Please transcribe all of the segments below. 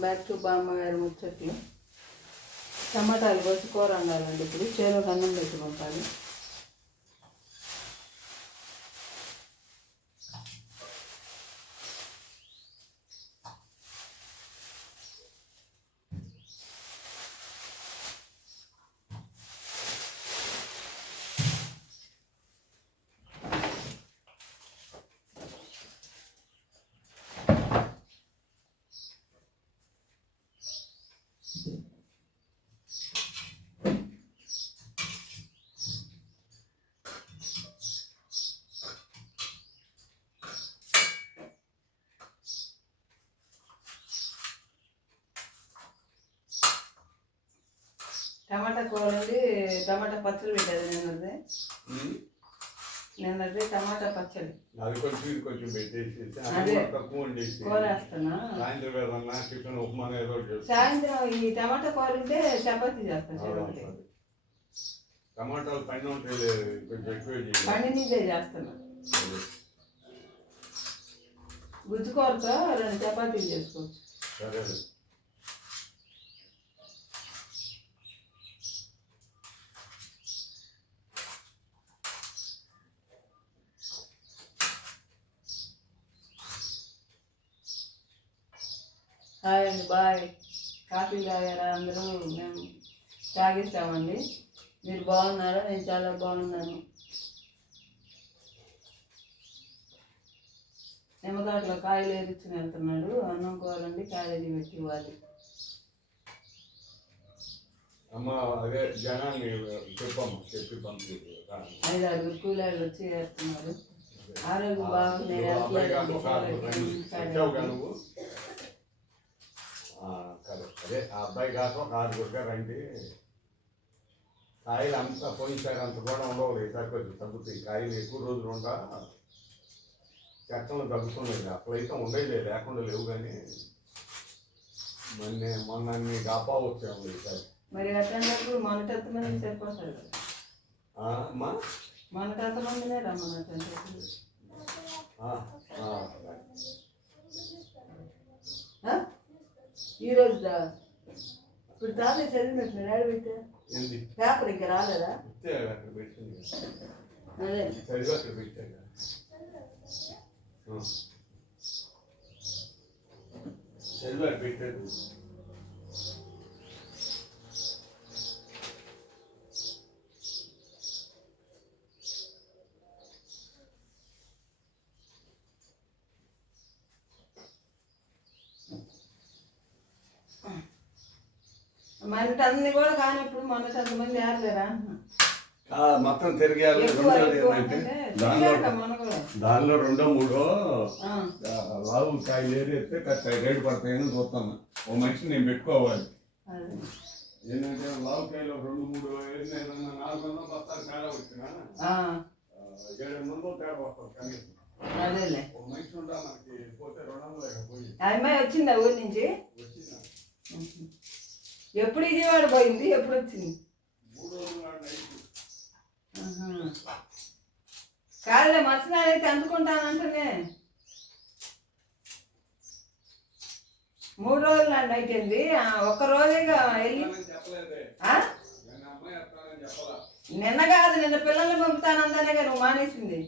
Back to బామ్మగారి ముచ్చట్లు. టమాటాలు కోసి కూర వండాలండి ఇప్పుడు. చేలో అన్నం పెట్టుకుంటాను. టమాటా కూర టమాటా పచ్చడి పెట్టేది నిన్నది నిన్నది టమాటా పచ్చడి. అది కొంచెం ఇది కొంచెం పెట్టేసి అదే. అది తక్కువ వండేసి కూర వేస్తున్నా సాయంత్రం ఏదన్నా టిఫిన్ ఉప్మా ఏదో ఒకటి చేస్తాను. సాయంత్రం ఈ టమాటా కూర ఉంటే చపాతీ చేస్తాను ఉంటుంది. టమాటాలు పైన ఉంటే కొంచెం ఎక్కువ చేయాలి. పండినిదే చేస్తున్నా. గుజ్జు కూరతో రెండు చపాతీలు చేసుకోవచ్చు. సరే. హాయ్ అండి బాయ్. కాఫీ తాగారా అందరూ? మేము తాగేస్తామండి మీరు బాగున్నారా? నేను చాలా బాగున్నాను. నిమ్మకాట్లో కాయలు ఏరిచ్చుని వెళ్తున్నాడు. అన్నం కూరండి క్యారేజీ పెట్టి ఇవ్వాలి. ఐదు ఆరుగురు వచ్చి వేస్తున్నారు ఆరోగ్యం బాగుంది అబ్బాయి కాదు, ఒక ఆరుగురు రండి. వచ్చావు కదా సరే. నువ్వు ఆ, కరెక్ట్ అదే ఆ అబ్బాయి ఒక ఆరుగురుగా రండి కాయలు అంతా పోయినసారి అంత కూడా ఉండవు ఈసారి కొంచెం తగ్గుతాయి. కాయలు ఎక్కువ రోజులు ఉంటా చట్టంలో తగ్గుతున్నాయి. అప్పుడైతే ఉండేది లేకుండా లేవు కానీ. మొన్న మొన్న అన్ని గాపా వచ్చాము ఈసారి. మరి అట్లాంటప్పుడు మొన్నటి ఎంతమంది సరిపోతారు కదా? ఆ, అమ్మా మొన్నటి ఎంతమందినే రమ్మన్నట్టు ఆ, ఆ, ఈ రోజు ఇప్పుడు దాని చదివినట్టు డాడీ పెట్టా పేపర్ ఇంకా రాలేదా? అదే. సెల్వర్ పెట్టాడు మొన్నటి అన్ని కూడా కానప్పుడు మొన్నటి అంతమంది ఏరలేరా అంటున్నా. ఆ, మొత్తం ఎక్కువ రెండోది ఏంటంటే దానిలో దానిలో రెండో మూడో లావు కాయలు ఏరేస్తే కాస్త రేటు పడతాయని చూస్తాను ఓ మనిషి నేను పెట్టుకోవాలి. ఏంటంటే లావు కాయలు రెండు మూడు ఏదన్నా నాలుగు వందలు బస్తాలు తేడా వచ్చినా? ఏడు వందలు తేడా వస్తుంది కనీసం అదేలే. ఓ మనిషి ఉంటా మనకి పోతే రెండు వందలు పోయి అమ్మాయి వచ్చిందా ఊరి నుంచి? వచ్చిందా? ఎప్పుడు విజయవాడ పోయింది? ఎప్పుడు వచ్చింది. కాదులే మర్చినాడు అయితే అందుకుంటానంటేనే మూడు రోజులు ఏంది ఆ, ఒక్క రోజేగా వెళ్ళి నిన్న కాదు నిన్న పిల్లల్ని పంపుతానందనే కదా నువ్వు మానేసింది.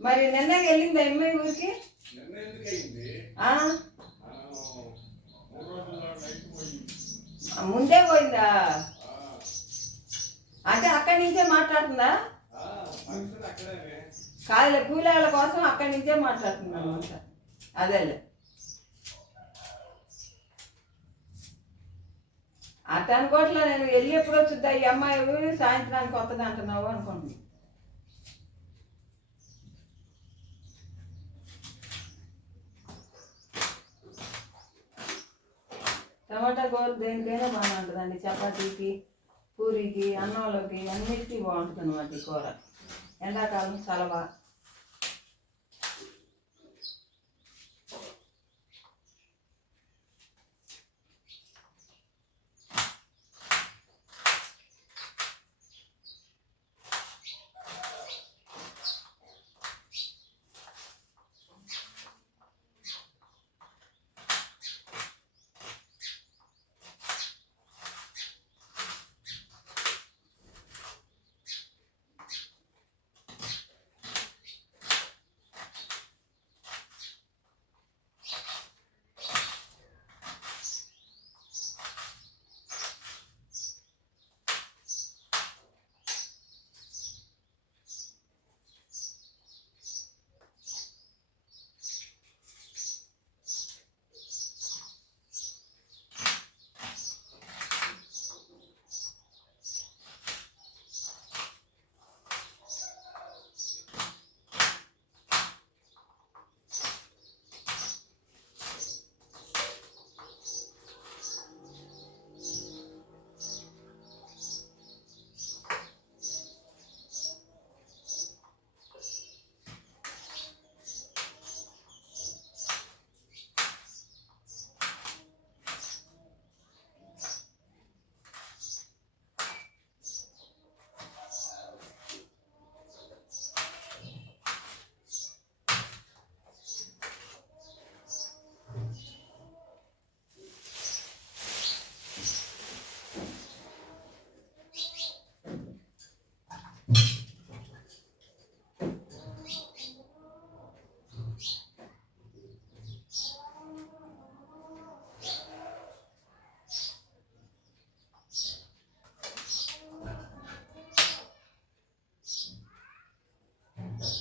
మరి నిన్న వెళ్ళింది అమ్మాయి ఊరికి నిన్న ఎందుకు అయింది ఆ? ఆ, మూడు రోజులు నాడు నైట్ పోయింది ఆ, ముందే పోయిందా? అంటే అక్కడి నుంచే మాట్లాడుతుందా? ఆ, కూలాల కాదులే కూలీల కోసం అక్కడి నుంచే మాట్లాడుతుంది అనమాట అదేలే అట్ట అనుకోవట్లే నేను వెళ్ళి ఎప్పుడు వచ్చిద్దా ఈ అమ్మాయి సాయంత్రానికి వస్తుంది అంటున్నావు అనుకుంటున్నాను టమాటా కూర దేనికైనా బాగుంటుందండి. చపాతీకి పూరికి అన్నంలోకి అన్నిటికీ బాగుంటుంది అనమాట ఈ కూర. ఎండాకాలం చలవ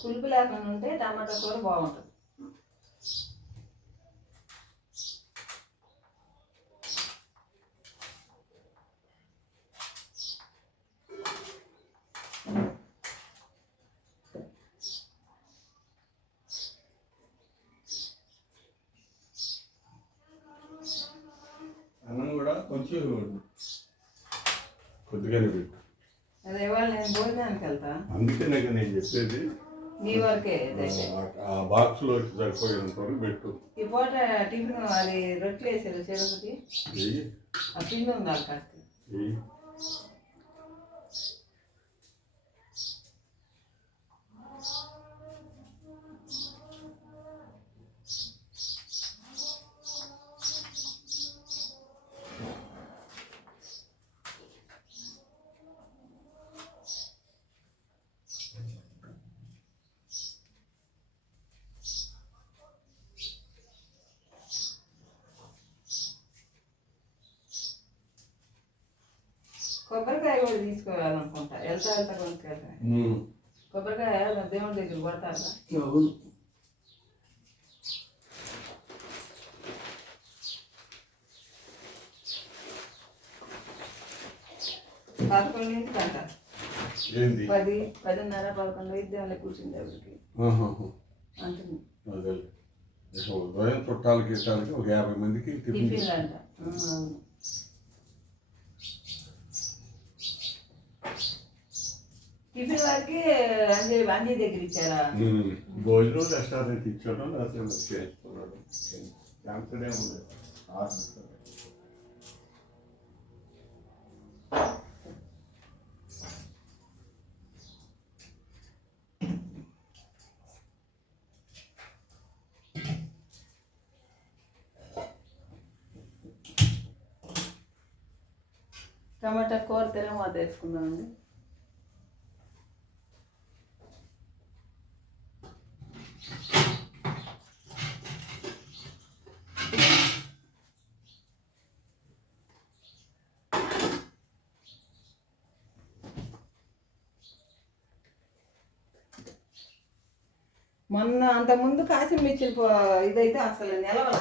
పులుపు లేకుండా ఉంటే టమాటా కూర బాగుంటుంది. అన్నం కూడా కొంచెం కొద్దిగానే పెట్టు. అదే ఇవాళ నేను భోజనానికి వెళ్తా. అందుకే నాకు నేను చెప్పేది. నీ వరకే ఆ- ఆ బాక్స్లో సరిపోయేంత వరకు పెట్టు. ఈ పూట టిఫిన్ అది రొట్టెలు వేసారు చెరుకుకి ఆ పిండి ఉండాలి కాస్త? కొబ్బరికాయ దేవుడి దగ్గర కొడతారా అవును పదకొండింటికి అంట ఏంది పది పదిన్నర పదకొండు ఐదు కూర్చుంది ఎవరికి. అంటుంది ఉదయం చుట్టాలకి ఒక యాభై మందికి టిఫిన్ అంట అవును టిఫిన్ వారికి అంజయ్ అంజయ్ దగ్గర ఇచ్చారా. భోజనం రెస్టారెంట్ ఇచ్చాడు క్యాన్సర్ ఏముంది టమాటా కూర తిరగమా తెచ్చుకున్నామండి మొన్న అంత ముందు కాసిన మిర్చి ఇదైతే అసలు నిలవల.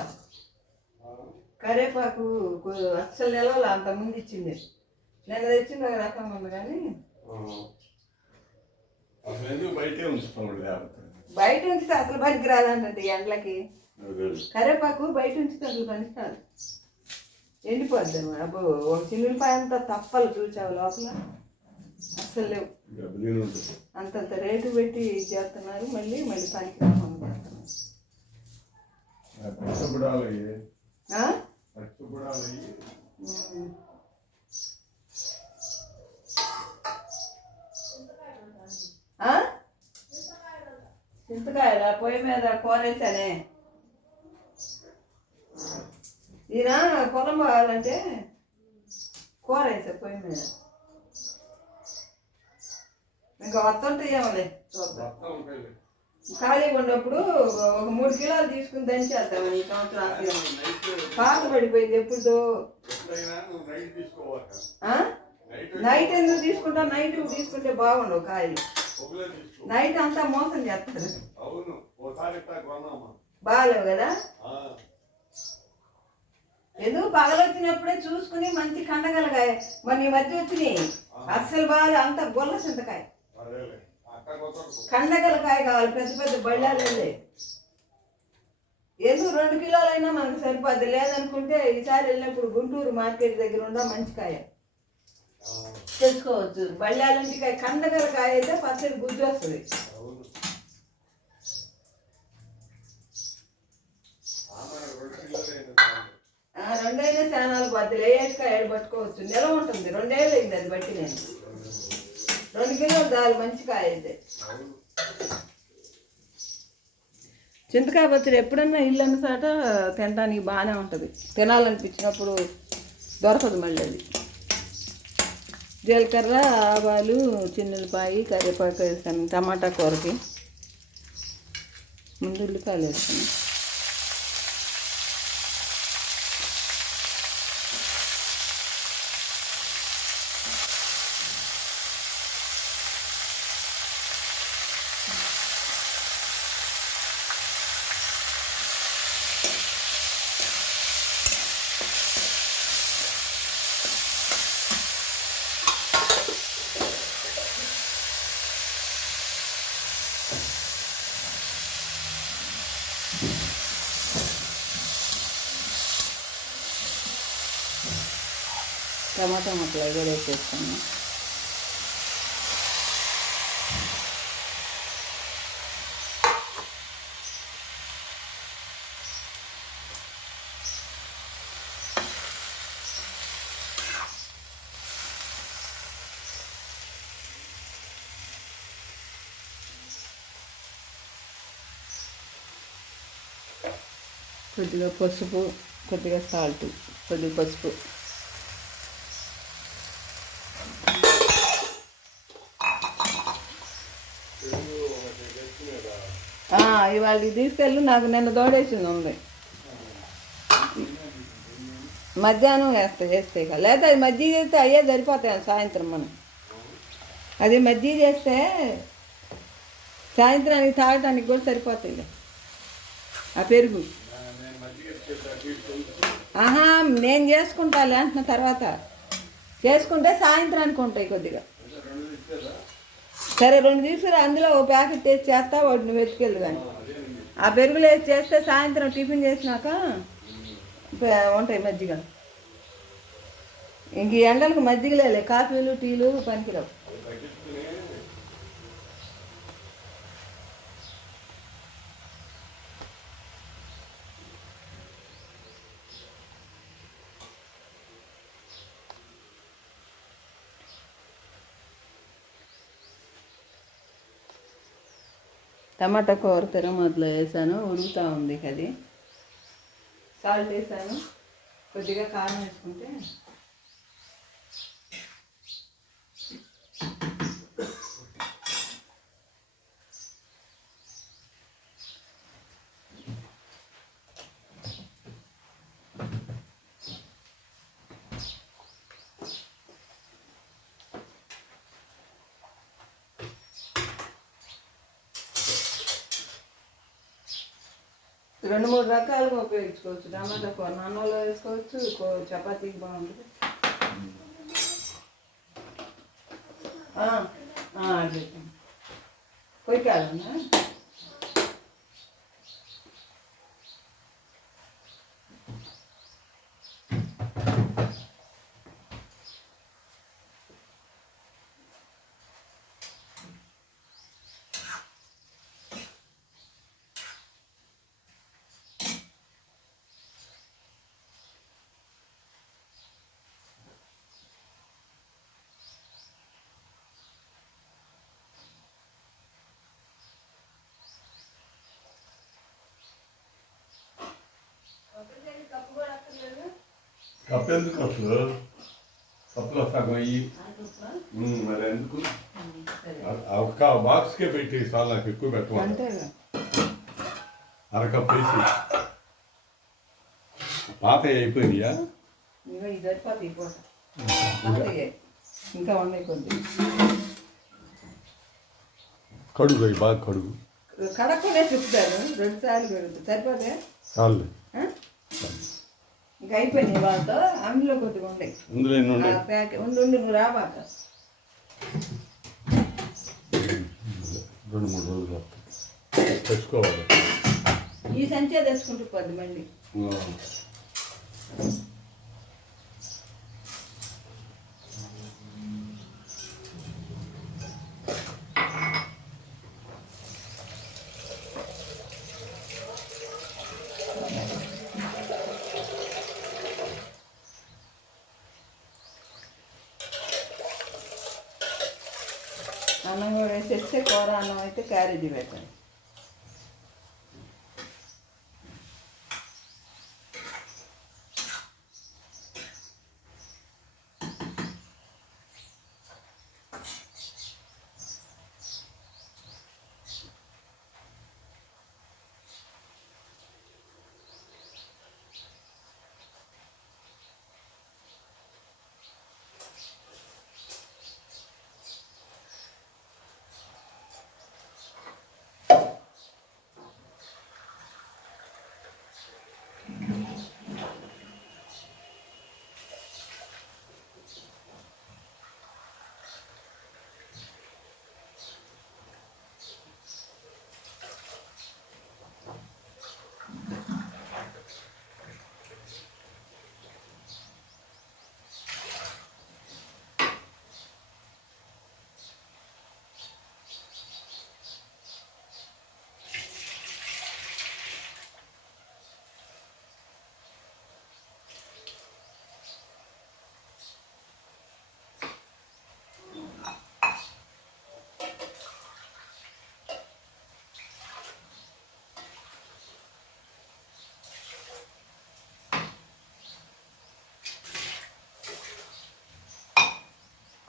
కరేపాకు అసలు నిలవల అంత ముందు ఇచ్చింది. నేను తెచ్చింది ఒక రకంగా ఉంది కానీ బయటే ఉంచితే అసలు పనికి రాదంటే ఎండలకి. కరేపాకు బయట ఉంచితే అసలు రాదు ఎండిపోద్ది అబ్బో ఒక చిన్నులపాయ అంతా తప్పలు చూసావు లోపల. అసలు లేవు. అంతంత రేటు పెట్టి చేస్తున్నారు మళ్ళీ మళ్ళీ పనికి రాకుండా చేస్తున్నారు? చింతకాయలా? పొయ్యి మీద కూరేసానే ఈయన పొలం పోవాలంటే కూర వేసా పొయ్యి మీద. ఇంకా వస్తుంటే ఏమలే చూద్దాం. ఖాళీగా ఉన్నప్పుడు ఒక మూడు కిలోలు తీసుకుని దంచేద్దాం ఈ సంవత్సరం పాత పడిపోయింది ఎప్పుడుదో? నైట్ ఎందుకు తీసుకుంటా నైట్ తీసుకుంటే బాగుండవు కాయలు తీసుకో నైట్ అంతా మోసం చేస్తారు. బాగాలేవు కదా? ఎందుకు పగలొచ్చినప్పుడే చూసుకుని మంచి కండగలగాయ మరి ఈ మధ్య వచ్చినాయి. అస్సలు బాగా అంత గొల్ల చింతకాయ. కొత్త కండగలకాయ కావాలి పెద్ద పెద్ద బళ్ళాలు వెళ్ళే. ఎందుకు రెండు కిలోలైనా మనకు సరిపోద్ది? లేదనుకుంటే ఈసారి వెళ్ళినప్పుడు గుంటూరు మార్కెట్ దగ్గర ఉండ మంచి కాయ. తెచ్చుకోవచ్చు. బళ్ళాలంటి కాయ కందగల కాయ అయితే పచ్చడి గుజ్జు వస్తుంది. రెండైనా చానాలు పద్దు లేయటికాయ ఏడు పట్టుకోవచ్చు. నిలవ ఉంటుంది. రెండేళ్ళు అయింది అది బట్టి నేను. రెండు కిలోలు దాని మంచి కాయ చింతకాయ పచ్చడి ఎప్పుడన్నా ఇల్లు అన్నసాట తినడానికి బాగానే ఉంటుంది. తినాలనిపించినప్పుడు దొరకదు మళ్ళీ అది. జీలకర్ర ఆవాలు చిన్నులపాయి కరివేపాకు వేస్తాను టమాటా కూరకి. ముందు ఉల్లిపాయలు వేస్తాను. టమాటా ముక్కలు కూడా వేసేస్తాను కొద్దిగా పసుపు కొద్దిగా సాల్ట్ కొద్దిగా పసుపు. ఇవాళ తీసుకెళ్ళి నాకు నిన్న దోడేసింది ఉంది. మధ్యాహ్నం వేస్తా వేస్తే ఇక. లేదా అది మజ్జీ చేస్తే అయ్యే సరిపోతాయి సాయంత్రం మనం. అది మజ్జిగ చేస్తే సాయంత్రానికి తాగటానికి కూడా సరిపోతాయి ఆ పెరుగు. ఆహా నేను చేసుకుంటాలే అంటున్న తర్వాత. చేసుకుంటే సాయంత్రానికి ఉంటాయి కొద్దిగా. సరే రెండు తీసుకురా అందులో ఓ ప్యాకెట్ వేసి చేస్తా వాటిని వెతుకెళ్ళు కానీ ఆ పెరుగులు వేసి చేస్తే సాయంత్రం టిఫిన్ చేసినాక ఉంటాయి మజ్జిగ ఇంక ఈ ఎండలకు మజ్జిగలేలే కాఫీలు టీలు పనికిరావు. టమాటా కూర తిరమతలో వేసాను ఉడుకుతూ ఉంది అది సాల్ట్ వేసాను. కొద్దిగా కారం వేసుకుంటే రెండు మూడు రకాలుగా ఉపయోగించుకోవచ్చు టమాటా కూర అన్నంలో వేసుకోవచ్చు కో- చపాతీకి బాగుంటుంది ఆ, ఆ, అది కొయ్యాలన్నా కప్పు ఎందుకు అసలు కప్పులో సగం అయ్యి మరి ఎందుకు? ఒక్క బాక్స్కే పెట్టి చాలా నాకు ఎక్కువ పెట్టమని అంతేగా. అరకప్పు వేసి. పాత అయిపోయినాయా? ఇంకా. ఉన్నాయి కొద్ది కడుగు అవి బాగా కడుగు. కడక్కునే చెప్తారు రెండు సార్లు పెడుతుంది సరిపోతే? చాలు? ఇంకా అయిపోయినాయి వాళ్ళతో అందులో కొద్దిగా ఉండే. ప్యాకెట్ ఉండి? ఉండి నువ్వు రాబాక రెండు మూడు రోజులు తెచ్చుకోవాలి. ఈ సంచే తెచ్చుకుంటూ పోద్ది మళ్ళీ ఆ. అన్నం వచ్చే వేసేస్తే కూర అన్నం అయితే క్యారేజీ పెట్టండి.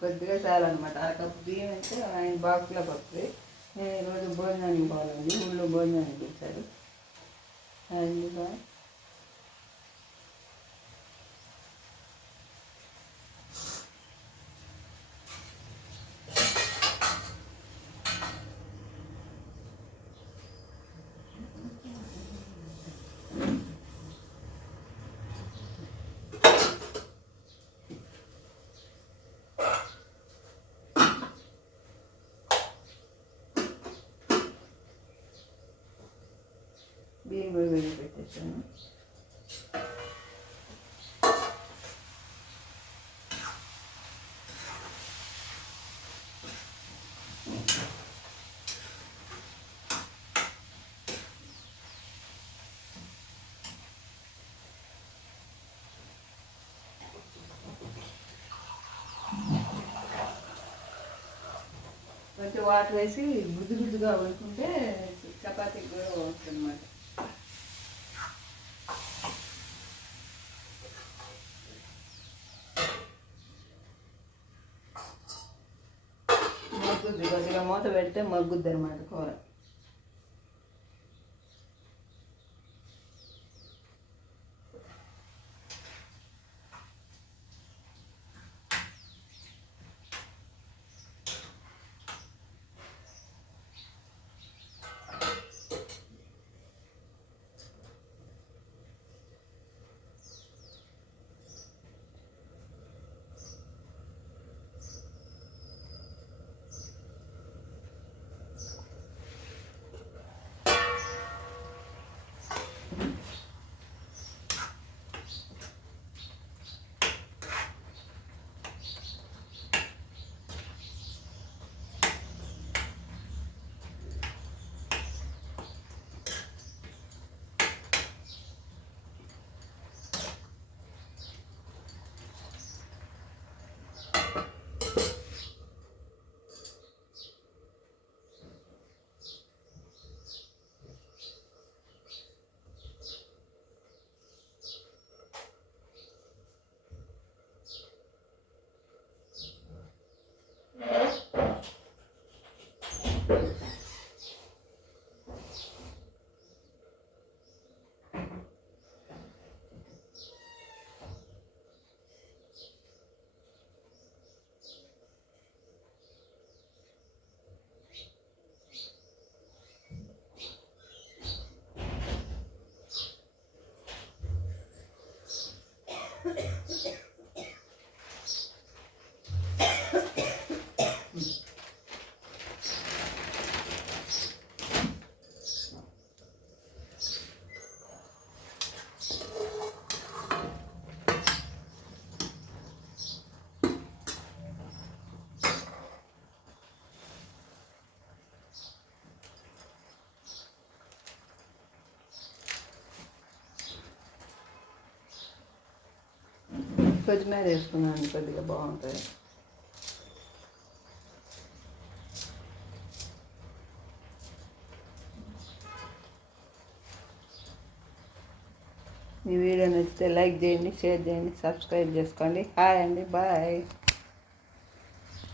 కొద్దిగా చాలన్నమాట. అరకప్పు బియ్యం అయితే ఆయన బాక్స్లో పడుతుంది నేను ఈరోజు భోజనానికి పోవాలండి ఊళ్ళో భోజనానికి ఇచ్చారు అందుగా బియ్యం కూడా వేడి పెట్టేసాను కొంచెం వాటర్ వేసి గుద్దు గుద్దుగా వండుకుంటే చపాతీకి కూడా బాగుంటుంది అన్నమాట మగ్గుద్ది కొద్దిగా మూత పెడితే మగ్గుద్ది అనమాట కూర. కొత్తిమీర వేసుకున్నాను కొద్దిగా బాగుంటుంది ఈ వీడియో నచ్చితే లైక్ చేయండి షేర్ చేయండి సబ్స్క్రైబ్ చేసుకోండి హాయ్ అండి బాయ్